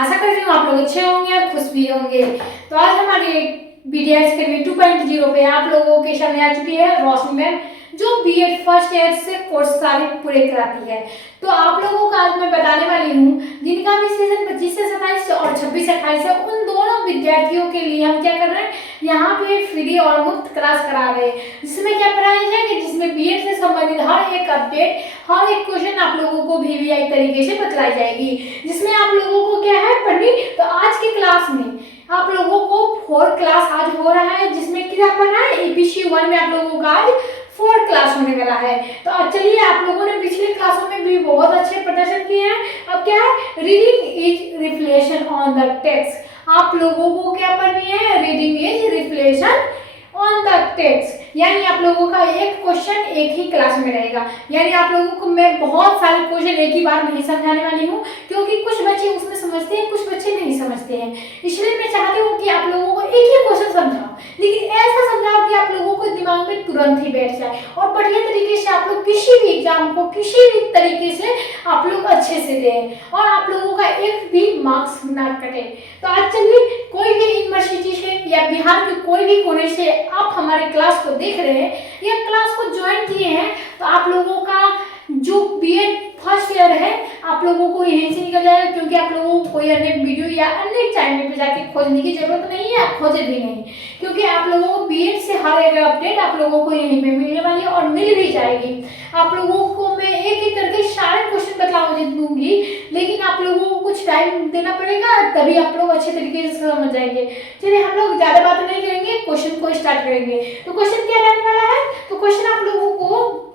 आशा करती हूँ आप लोग अच्छे होंगे और खुश भी होंगे। तो आज हमारी बीडीएस के 2.0 पे आप लोगों के सामने आ चुकी है रोशनी मैम, जो बीएड फर्स्ट ईयर से कोर्स सारे पूरे कराती है। तो आप लोगों को आज मैं बताने वाली हूँ जिनका भी सीजन 25 से 27 और 26 से 28 है, उन दोनों विद्यार्थियों के लिए हम क्या कर रहे हैं, यहाँ पे फ्री और मुफ्त क्लास करा रहे हैं, जिसमें क्या पढ़ाया जाएगा, जिसमें बीएड से संबंधित हर एक अपडेट, हर एक क्वेश्चन आप लोगों को वीवीआई तरीके से बतलाई जाएगी, जिसमें आप लोगों को क्या है पढ़नी। तो आज की क्लास में आप लोगों को 4 क्लास आज हो रहा है, जिसमें क्या पढ़ना है, एबीसी 1 में आप लोगों का आज 4 क्लास होने वाला है। तो चलिए, आप लोगों ने पिछले क्लासों में भी बहुत अच्छे प्रदर्शन किए हैं। अब क्या है, reading is reflection on the text. आप लोगों को क्या पढ़नी है, reading is reflection on the text, यानी आप लोगों का एक क्वेश्चन एक ही क्लास में रहेगा। यानी आप लोगों को मैं बहुत सारे क्वेश्चन एक ही बार नहीं समझाने वाली हूँ, क्योंकि कुछ बच्चे उसमें समझते हैं, कुछ बच्चे नहीं समझते हैं। इसलिए मैं चाहती हूँ कि आप लोगों को एक ही क्वेश्चन समझाओ, लेकिन ऐसा समझाओ कि आप लोगों को दिमाग में तुरंत ही बैठ जाए और बढ़िया तरीके से आप लोग किसी भी एग्जाम को किसी भी तरीके से आप लोग अच्छे से दें और आप लोगों का एक भी मार्क्स ना कटे। तो आज चलिए, कोई भी यूनिवर्सिटी से या बिहार के कोई भी कोने से आप हमारे क्लास को देख रहे हैं या क्लास को ज्वाइन किए हैं, तो आप लोगों का जो बीएड फर्स्ट ईयर है आप लोगों को यहीं से निकल जाएगा, क्योंकि आप लोगों को कोई अन्य वीडियो या अन्य चैनल पे जाके खोजने की जरूरत नहीं है, खोजे भी नहीं, क्योंकि आप लोगों को बीएड से हर एक अपडेट आप लोगों को यहीं पे मिलने वाली है और मिल भी जाएगी। आप लोगों को मैं एक एक करके सारे क्वेश्चन बता दूंगी, लेकिन आप लोगों को कुछ टाइम देना पड़ेगा, तभी आप लोग अच्छे तरीके से समझ जाएंगे। चलिए, हम लोग ज्यादा बात नहीं करेंगे, क्वेश्चन को स्टार्ट करेंगे। तो क्वेश्चन क्या रहने वाला है, तो क्वेश्चन आप लोगों को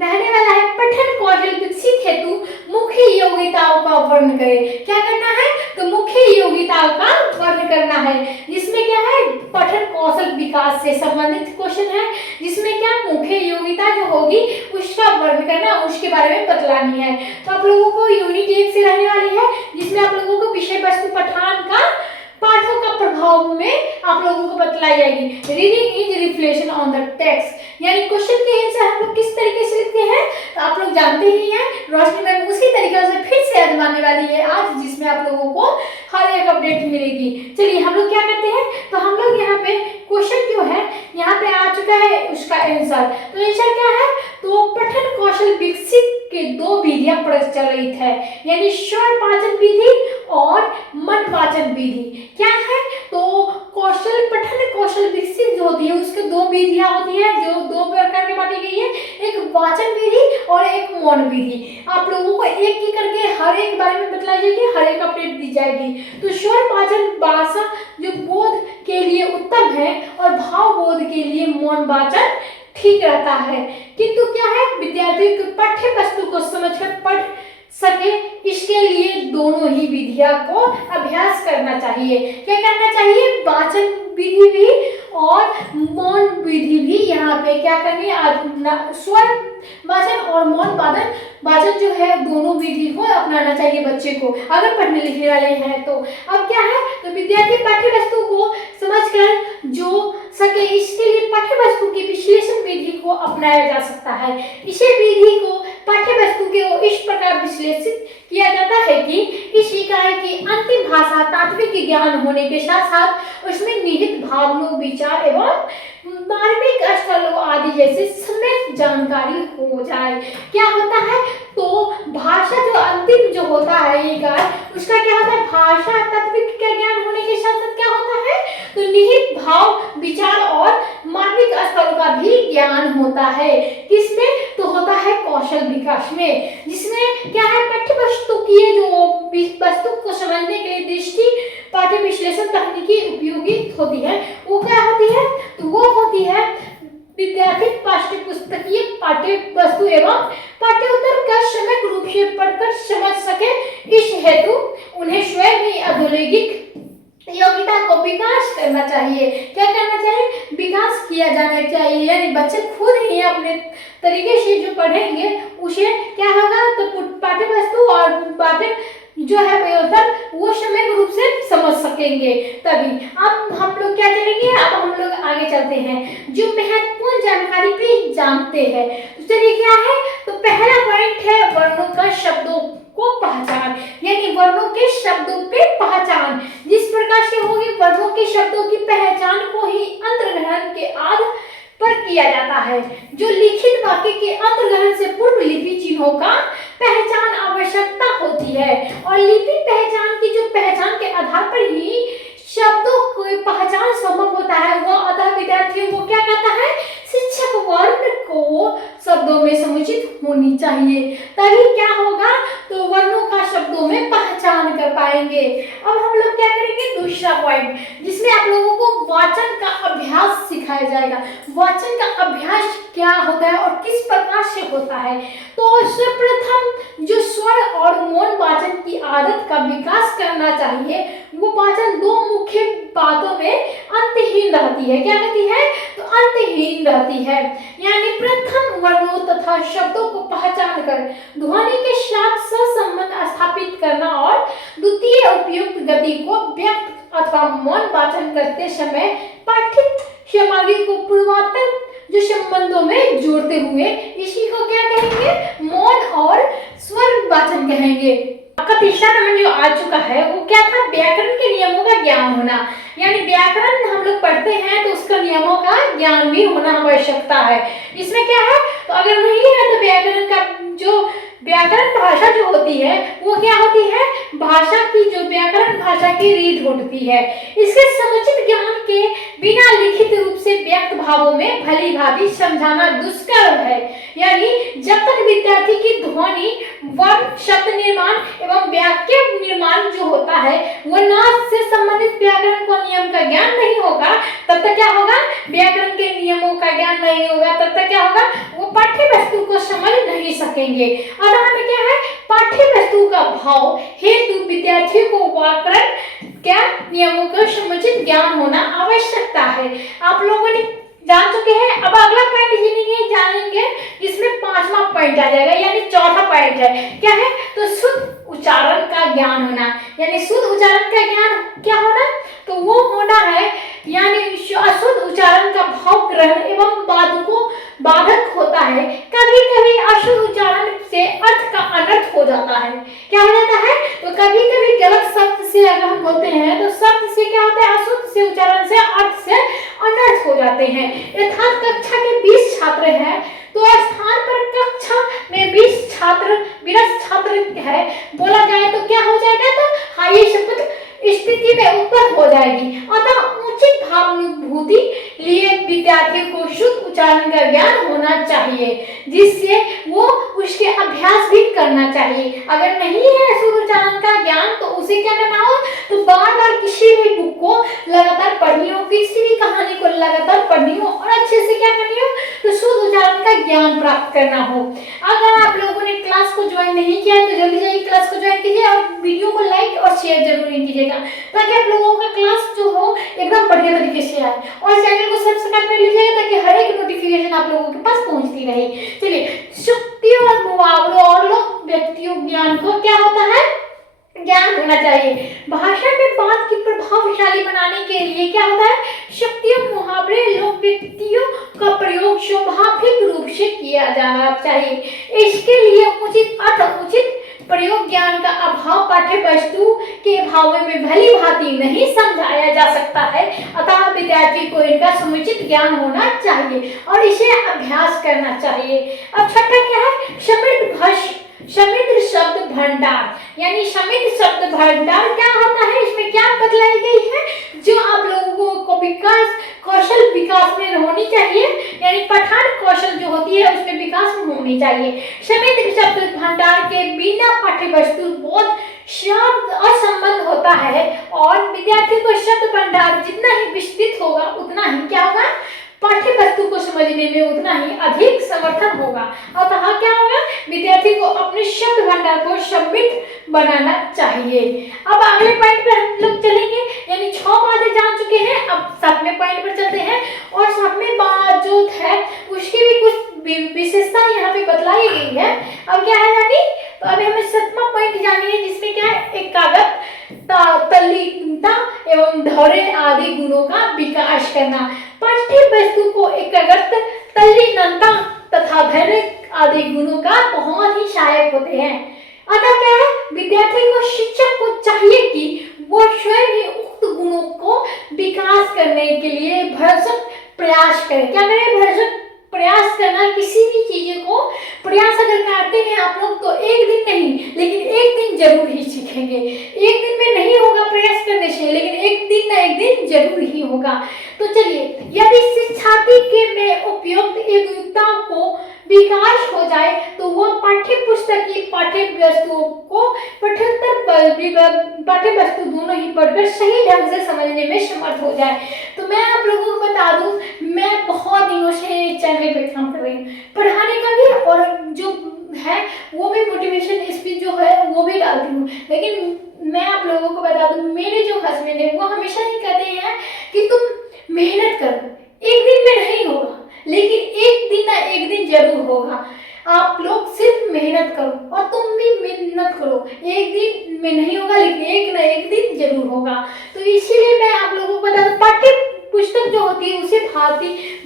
रहने वाला है, पठन कौशल विकसित हेतु मुख्य योग्यताओं का वर्णन करें। क्या करना है, तो मुख्य योग्यताओं का वर्णन करना है, जिसमें क्या है, पठन कौशल विकास से संबंधित क्वेश्चन है, जिसमें क्या मुख्य योग्यता जो होगी उसका वर्णन करना, उसके बारे में बतलानी है। तो आप लोगों को यूनिट 1 से रहने वाली है, जिसमें आप लोगों को विषय वस्तु पठान का पाठों का प्रभाव में आप लोगों को बतलाई जाएगी। Reading is reflection on the text, यानी क्वेश्चन के आंसर हम लोग किस तरीके से लिखते हैं तो आप लोग जानते ही हैं। रोशनी मैम उसी तरीके से फिर से आजमाने वाली है आज, जिसमें आप लोगों को हर एक अपडेट मिलेगी। चलिए, हम लोग क्या करते हैं, तो हम लोग यहाँ पे क्वेश्चन जो है यहाँ पे आ चुका है, उसका आंसर। तो आंसर क्या है, तो पठन कौशल विकसित के 2 विधियां प्रचलित है, यानी स्वर वाचन विधि और मन वाचन विधि। क्या है, तो कौशल पठन कौशल विकसित जो होती है उसके 2 विधियां होती है, जो 2 प्रकार में बांटी गई है, एक वाचन विधि और एक मौन विधि। आप लोगों को एक एक करके हर एक बारे में बतलाई जाएगी, हर एक अपडेट दी जाएगी। तो स्वर वाचन भाषा जो बोध के लिए उत्तम है और भाव बोध के लिए मौन वाचन ठीक रहता है, किंतु क्या है, विद्यार्थी को पाठ्य वस्तु को समझकर पढ़ सके, इसके लिए दोनों ही विधियां को अभ्यास करना चाहिए। क्या करना चाहिए, वाचन विधि भी और मौन विधि भी यहाँ पे क्या करनी है, स्वर वाचन और मौन वाचन जो है दोनों विधि को अपनाना चाहिए बच्चे को, अगर पढ़ने लिखने वाले हैं तो। अब क्या है, तो विद्यार्थी पाठ्य वस्तु को समझकर जो सके, इसके लिए पाठ्य वस्तु की विश्लेषण विधि को अपनाया जा सकता है। इसी विधि को पाठ्य वस्तु को इस प्रकार विश्लेषित किया जाता है कि इस इकाई की अंतिम भाषा तात्विक ज्ञान होने के साथ साथ उसमें निहित भावनाओं, विचार एवं मार्मिक स्थलों आदि जैसे सम्यक जानकारी हो जाए। क्या होता है, तो भाषा जो अंतिम जो होता है इकाई, उसका क्या होता है, भाषा तात्विक का ज्ञान होने के साथ साथ क्या होता है, तो निहित भाव, विचार और मार्मिक स्थलों का भी ज्ञान होता है। किसमें, तो होता है कौशल विकास में, जिसमें क्या है, पाठ्य वस्तु की जो वस्तु को समझने के लिए दृष्टि पाठ्य विश्लेषण तकनीकी उपयोगी होती है। वो क्या होती है, तो वो होती है विद्यार्थी पाठ्य पुस्तकीय पाठ्य वस्तु एवं पाठ्योत्तर का समग्र रूप से पढ़कर समझ सके, इस हेतु उन्हें स्वयं ही अधोलैंगिक योग्यता को विकास करना चाहिए। क्या करना चाहिए, विकास किया जाना चाहिए, यानी बच्चे खुद ही अपने तरीके से जो पढ़ेंगे उसे क्या होगा, तो पाठ्य वस्तु और पाठ्य जो है वो समय रूप से समझ सकेंगे तभी। अब हम लोग क्या करेंगे, अब हम लोग आगे चलते हैं, जो महत्वपूर्ण जानकारी पे जानते हैं। तो चलिए क्या है, तो पहला पॉइंट है वर्णों का शब्दों को पहचान, यानी वर्णों के शब्दों पे पहचान। जिस प्रकार से होगी वर्णों के शब्दों की पहचान को ही अंतर्ग्रहण के आधार पर किया जाता है। जो लिखित वाक्य के अंतर्ग्रहण से पूर्व लिपि चिन्हों का पहचान आवश्यकता होती है, और लिपि पहचान की जो पहचान के आधार पर ही शब्दों की पहचान संभव होता है। वो अतः विद्यार्थियों को क्या कहता है, शिक्षक वर्ण को शब्दों में समुचित होनी चाहिए, तभी क्या होगा, तो वर्णों का शब्दों में पहचान कर पाएंगे। अब हम लोग क्या करेंगे, दूसरा पॉइंट, जिसमें आप लोगों को वाचन का अभ्यास सिखाया जाएगा। वाचन का अभ्यास क्या होता है और किस प्रकार से होता है। तो सर्वप्रथम जो स्वर और मौन वाचन की आदत का विकास करना चाहिए, वो वाचन दो मुख्य बातों में अंतहीन रहती है। क्या रहती है, तो अंतहीन रहती है, यानी प्रथम वर्णों तथा शब्दों को पहचान कर ध्वनि के साथ सहसंबंध स्थापित करना, और द्वितीय उपयुक्त गति को व्यक्त अथवा मौन वाचन करते समय पाठित सामग्री को पूर्वोत्तर जो संबंधों में जोड़ते हुए, इसी को क्या कहेंगे, मौन और स्वर वाचन कहेंगे। आपका तीसरा नंबर जो आ चुका है वो क्या था, व्याकरण के नियमों का ज्ञान होना, यानी व्याकरण हम लोग पढ़ते हैं तो उसका नियमों का ज्ञान भी होना आवश्यकता है। इसमें क्या है, तो अगर नहीं है तो व्याकरण का जो व्याकरण भाषा जो होती है वो क्या होती है, भाषा की जो व्याकरण भाषा की रीढ़ होती है। इसके समुचित ज्ञान के बिना लिखित रूप से व्यक्त भावों में भली भांति समझाना दुष्कर है, यानी जब तक विद्यार्थी की ध्वनि, वर्ण, शब्द निर्माण एवं वाक्य निर्माण जो होता है वो नाद से संबंधित व्याकरण को नियम का ज्ञान नहीं होगा, तब तक क्या होगा, व्याकरण के नियमों का ज्ञान नहीं होगा, तब तक क्या होगा, वो पाठ्य वस्तु को समझ नहीं सकेंगे। अतः हमें क्या है, पाठ्य वस्तु का भाव हेतु विद्यार्थियों को व्याकरण क्या नियमों का समुचित ज्ञान होना आवश्यकता है। आप लोगों ने जान चुके हैं। अब अगला पॉइंट जानेंगे, इसमें पांचवा पॉइंट आ जाएगा, यानी चौथा पॉइंट है, क्या है, तो शुद्ध उच्चारण का ज्ञान होना, यानी शुद्ध उच्चारण का ज्ञान क्या होना, तो वो होना है, यानी अशुद्ध उच्चारण का भाव ग्रहण एवं बाधक होता है। कभी कभी अशुद्ध उच्चारण से अर्थ का अनर्थ हो जाता है। क्या हो जाता है, तो कभी कभी गलत शब्द से अगर हम बोलते हैं तो शब्द से क्या होता है, अशुद्ध से उच्चारण से अर्थ से अनर्थ हो जाते हैं। यथार्थ कक्षा के 20 छात्र हैं तो स्थान पर कक्षा में 20 छात्र है बोला जाए तो क्या हो जाएगा, तो हाई शब्द स्थिति में उत्पन्न हो जाएगी। अतः उचित भावानुभूति लिए विद्यार्थी को शुद्ध उच्चारण का ज्ञान होना चाहिए, जिससे वो उसके अभ्यास भी करना चाहिए। अगर नहीं है शुद्ध उच्चारण का ज्ञान तो उसे क्या करना हो, तो बार बार किसी भी बुक को लगातार पढ़नी हो, किसी भी कहानी को लगातार पढ़नी हो और अच्छे से क्या करनी हो, तो शुद्ध उच्चारण का ज्ञान प्राप्त करना हो। अगर आप लोगों ने क्लास को ज्वाइन नहीं किया है तो जल्दी जाइए क्लास को ज्वाइन कीजिए और वीडियो को लाइक और शेयर जरूर कीजिएगा, ताकि आप लोगों का क्लास जो हो एकदम बढ़िया तरीके से आए, और चैनल को सब्सक्राइब कर लीजिएगा ताकि हर एक नोटिफिकेशन आप लोगों के पास पहुंचती रहे। चलिए, शुक्तियों और मुहावरों और लोक व्यक्तियों ज्ञान को क्या होता है, ज्ञान होना चाहिए। भाषा में बात की प्रभावशाली बनाने के लिए क्या होता है, शक्तियों, मुहावरे, लोक व्यक्तियों का प्रयोग स्वाभाविक रूप से किया जाना चाहिए। इसके लिए उचित अर्थ, उचित प्रयोग ज्ञान का अभाव पाठ्य वस्तु के भाव में भली भांति नहीं समझाया जा सकता है। अतः विद्यार्थी को इनका समुचित ज्ञान होना चाहिए और इसे अभ्यास करना चाहिए। अब छठा क्या है, समृद्ध शब्द भंडार, यानी समृद्ध शब्द भंडार क्या होता है, इसमें क्या बतलाई गई है, जो आप लोगों को कौशल विकास में होनी चाहिए, यानी पठन कौशल जो होती है उसमें विकास होनी चाहिए। समृद्ध शब्द भंडार के बिना पाठ्य वस्तु बोध शब्द असंबद्ध होता है, और विद्यार्थी को शब्द भंडार जितना ही विस्तृत होगा उतना ही क्या होगा, पाठ्य वस्तु को समझने में उतना ही अधिक समर्थन होगा। अतः क्या होगा, विद्यार्थी को अपने शब्द भंडार को समृद्ध बनाना चाहिए। अब अगले पॉइंट पर हम लोग चलेंगे, यानी 6 बातें जान चुके हैं, अब 7वें पॉइंट पर चलते हैं, और 7वें बात जो है उसकी भी कुछ विशेषता यहाँ पे बतलाई गई है। अब क्या है यानी, तो अभी हमें 7वां पॉइंट जानिए, जिसमें क्या है, एकाग्रता, तल्लीनता एवं धैर्य आदि गुणों का विकास करना। पाठ्य वस्तु को एकाग्रता, तल्लीनता तथा धैर्य आदि गुणों का बहुत ही सहायक होते हैं। अतः क्या है, विद्यार्थी को शिक्षक को चाहिए कि वो स्वयं ही उक्त गुणों को विकास करने के लिए भरसक प्रयास करे। क्या करे, भरसक प्रयास करना। किसी भी चीज को प्रयास अगर करते हैं आप लोग तो एक दिन नहीं लेकिन एक दिन जरूर ही सीखेंगे। एक दिन में नहीं होगा प्रयास करने से, लेकिन एक दिन ना एक दिन जरूर ही होगा। तो चलिए, यदि शिक्षार्थी के में उपयुक्त योग्यताओं को विकास हो जाए तो वह पाठ्य पुस्तक की पाठ्य वस्तुओं को पाठ्य वस्तु दोनों ही पढ़कर सही ढंग से समझने में समर्थ हो जाए। तो मैं आप लोगों को बता दूं, मैं बहुत दिनों से चैनल पे काम कर रही हूँ, पढ़ाने का भी और जो है वो भी मोटिवेशन स्पीच जो है वो भी डालती हूँ। लेकिन मैं आप लोगों को बता दूं, मेरे जो हस्बैंड है वो हमेशा ही कहते हैं कि तुम मेहनत करो, एक दिन में नहीं होगा लेकिन एक दिन ना एक दिन जरूर होगा। आप लोग सिर्फ मेहनत करो और तुम भी मेहनत करो, एक दिन में नहीं होगा लेकिन एक ना एक दिन जरूर होगा। तो इसीलिए मैं आप लोगों को बता दूं, पाठ्य पुस्तक जो होती है उसे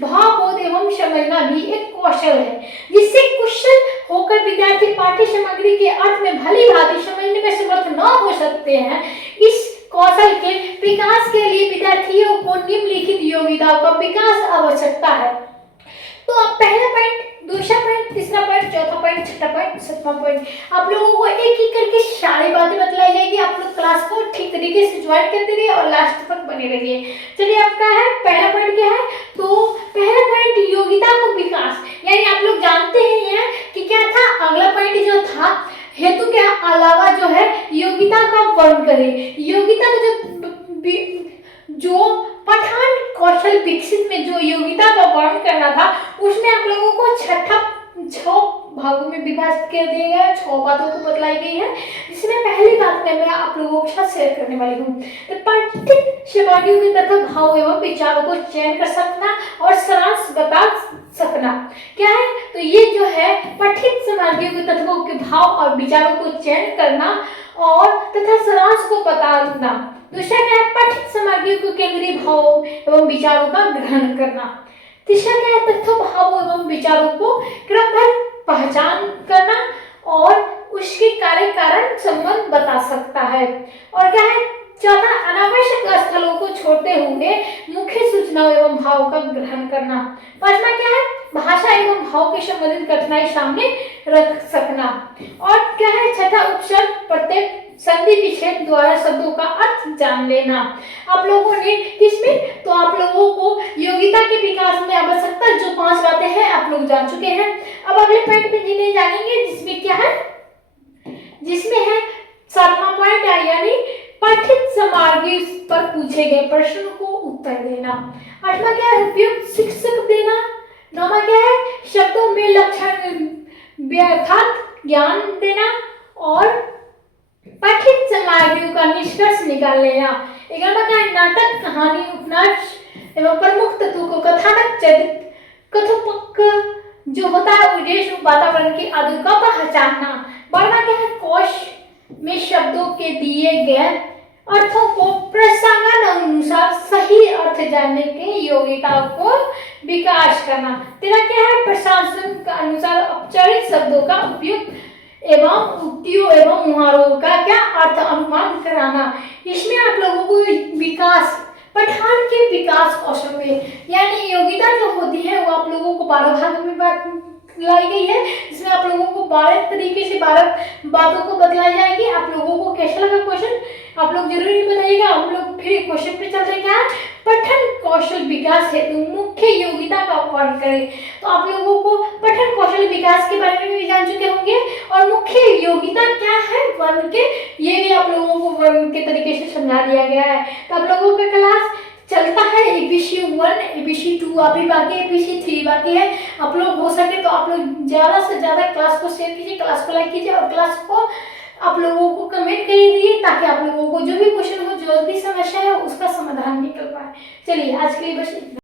भावबोध एवं समझना भी एक कौशल है, जिससे कुशल होकर विद्यार्थी पाठ्य सामग्री के अर्थ में भली भांति समझने में समर्थ न हो सकते हैं। इस कौशल के विकास के लिए विद्यार्थियों को निम्नलिखित योग्यताओं का विकास आवश्यकता है। तो अब पहला पॉइंट, दूसरा पॉइंट, तीसरा पॉइंट, चौथा पॉइंट, छठा पॉइंट, सातवां पॉइंट, आप लोगों को एक एक करके सारी बातें बतलाई जाएगी। आप लोग क्लास को ठीक तरीके से ज्वाइन करते रहिए और लास्ट तक बने रहिए। चलिए, आपका है पहला पॉइंट क्या है, तो पहला पॉइंट योग्यता को विकास, यानी आप लोग जानते हैं कि क्या था अगला पॉइंट जो था, हेतु के अलावा जो है योग्यता का वर्ण करें। योग्यता का जो पठन कौशल विकसित में जो योग्यता का वर्णन करना था उसमें आप लोगों को 6 भागों में विभाजित कर दिया गया है, 6 बातों को बतलाई गई है, जिसमें पहली बात मैं आप लोगों के साथ शेयर करने वाली हूँ। तो पठित सामग्रियों के तथा भाव एवं विचारों को चयन कर सकना और सारांश बता सकना। क्या है, तो ये जो है पठित सामग्रियों के तत्वों के भाव और विचारों को चयन करना और तथा सारांश को बताना। दूसरा क्या है, पठित सामग्रियों को केंद्रीय भावों एवं विचारों का ग्रहण करना। तीसरा क्या है, तत्व भावों एवं विचारों को क्रमबद्ध पहचान करना और उसके कार्य कारण संबंध बता सकता है। और क्या है, चौथा, अनावश्यक स्थलों को छोड़ते हुए मुख्य सूचनाओं एवं भाव का ग्रहण करना। पांचवा क्या है, भाषा एवं भाव के संबंधित कठिनाई सामने रख सकना। और क्या है, छठा, उपसर्ग प्रत्येक संधि विच्छेद द्वारा शब्दों का अर्थ जान लेना। आप लोगों ने किसमें, तो आप लोगों को योग्यता के विकास में आवश्यकता जो 5 बातें हैं आप लोग जान चुके हैं। अब अगले पॉइंट में जिन्हें जानेंगे, जिसमें क्या है, जिसमें है 7वां पॉइंट, यानी पठित सामग्री पर पूछे गए प्रश्न को उत्तर देना। 8वां क्या है, उपयुक्त शिक्षक देना। 9वां क्या है, शब्दों में लक्षण व्यर्थात ज्ञान देना और पठित सामग्रियों का निष्कर्ष निकाल लेना। 11वां क्या है, नाटक, कहानी, उपन्यास एवं प्रमुख तत्वों को कथानक, चरित्र, कथोपक जो होता है उद्देश्य वातावरण की आदि का पहचानना। 12वां क्या है, कोश में शब्दों के दिए गए अर्थों को प्रसंग अनुसार सही अर्थ जानने के योग्यताओं को विकास करना। 13 क्या है, प्रशासन के अनुसार औपचारिक शब्दों का उपयोग एवं उक्तियों एवं मुहावरों का क्या अर्थ अनुमान कराना। इसमें आप लोगों को विकास, पठान के विकास कौशल में, यानी योग्यता जो होती है वो आप लोगों को 12 भागों में लाई गई है, जिसमें आप लोगों को 12 तरीके से 12 बातों को बतलाई जाएगी। आप लोगों को कैसा लगा क्वेश्चन, आप लोग जरूर ही बताइएगा। हम लोग फिर क्वेश्चन पे चल रहे हैं, पठन कौशल विकास हेतु मुख्य योग्यता का वर्णन करें। तो आप लोगों को पठन कौशल विकास के बारे में भी जान चुके होंगे और मुख्य योग्यता क्या है वर्ण के, ये भी आप लोगों को वर्ण के तरीके से समझा दिया गया है। तो आप लोगों का क्लास चलता है, ABC 1, ABC 2 अभी बाकी, ABC 3 बाकी है। आप लोग हो सके तो आप लोग ज़्यादा से ज़्यादा क्लास को शेयर कीजिए, क्लास को लाइक कीजिए और क्लास को आप लोगों को कमेंट करिए, ताकि आप लोगों को जो भी क्वेश्चन हो, जो भी समस्या है उसका समाधान निकल पाए। चलिए, आज के लिए बस इतना।